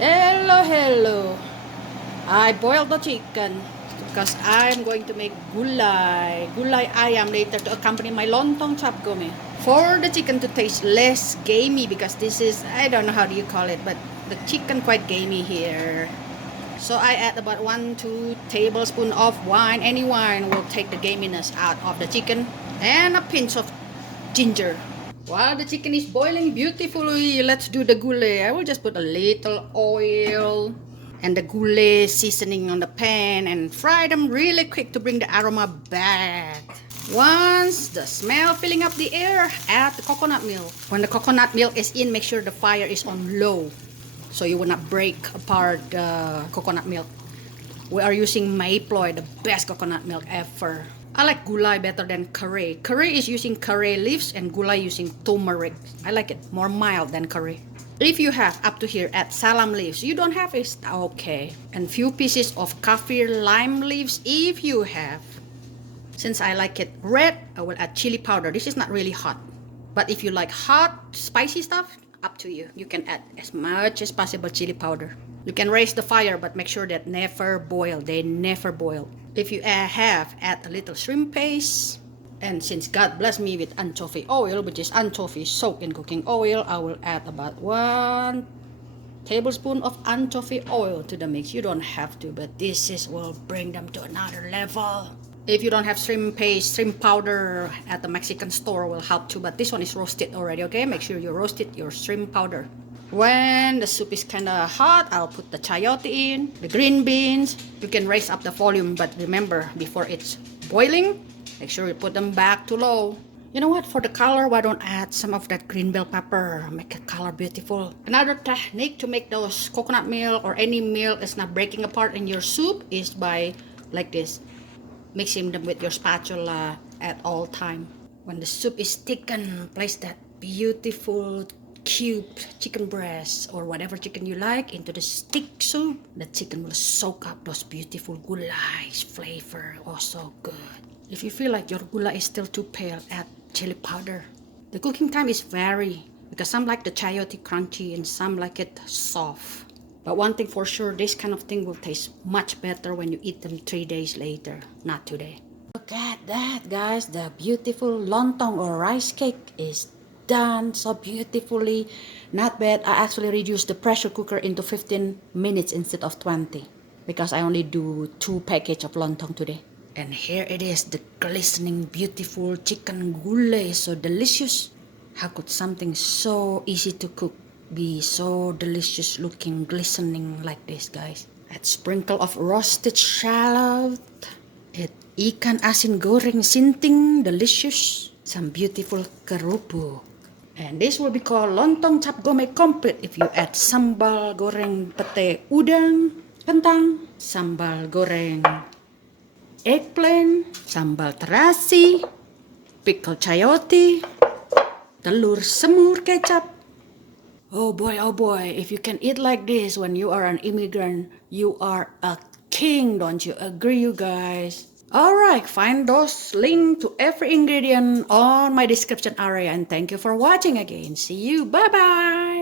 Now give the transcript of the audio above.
Hello, hello. I boiled the chicken because I'm going to make gulai. Gulai ayam later to accompany my lontong Capgomeh. For the chicken to taste less gamey because this is, I don't know how do you call it, but the chicken quite gamey here. So I add about 1-2 tablespoons of wine. Any wine will take the gaminess out of the chicken. And a pinch of ginger. While the chicken is boiling beautifully, let's do the gulai. I will just put a little oil and the gulai seasoning on the pan and fry them really quick to bring the aroma back. Once the smell filling up the air, add the coconut milk. When the coconut milk is in, make sure the fire is on low so you will not break apart the coconut milk. We are using Maploy, the best coconut milk ever. I like gulai better than curry. Curry is using curry leaves and gulai using turmeric. I like it more mild than curry. If you have up to here, add salam leaves. You don't have it, okay. And few pieces of kaffir lime leaves if you have. Since I like it red, I will add chili powder. This is not really hot. But if you like hot, spicy stuff, up to you. You can add as much as possible chili powder. You can raise the fire, but make sure that never boil. They never boil. If you have, add a little shrimp paste. And since God blessed me with anchovy oil, which is anchovy soaked in cooking oil, I will add about 1 tablespoon of anchovy oil to the mix. You don't have to, but this will bring them to another level. If you don't have shrimp paste, shrimp powder at the Mexican store will help too, but this one is roasted already, okay? Make sure you roasted your shrimp powder. When the soup is kind of hot, I'll put the chayote in, the green beans. You can raise up the volume, but remember, before it's boiling, make sure you put them back to low. You know what? For the color, why don't add some of that green bell pepper? Make the color beautiful. Another technique to make those coconut milk or any milk is not breaking apart in your soup is by like this. Mixing them with your spatula at all time. When the soup is thickened, place that beautiful cubed chicken breast or whatever chicken you like into the stick soup. The chicken will soak up those beautiful gulais flavor. Oh, so good. If you feel like your gulai is still too pale, add chili powder. The cooking time is vary because some like the chayote crunchy and some like it soft. But one thing for sure, this kind of thing will taste much better when you eat them 3 days later, not today. Look at that, guys. The beautiful lontong or rice cake is done so beautifully. Not bad. I actually reduced the pressure cooker into 15 minutes instead of 20 because I only do 2 packages of lontong today. And here it is, the glistening, beautiful chicken gulai, so delicious. How could something so easy to cook be so delicious looking, glistening like this, guys? Add sprinkle of roasted shallot. Add ikan asin goreng sinting, delicious. Some beautiful kerupuk. And this will be called Lontong Capgomeh complete if you add sambal goreng pete udang, kentang, sambal goreng eggplant, sambal terasi, pickle chayote, telur semur kecap. Oh boy, if you can eat like this when you are an immigrant, you are a king, don't you agree, you guys? Alright, find those links to every ingredient on my description area, and thank you for watching again. See you, bye bye!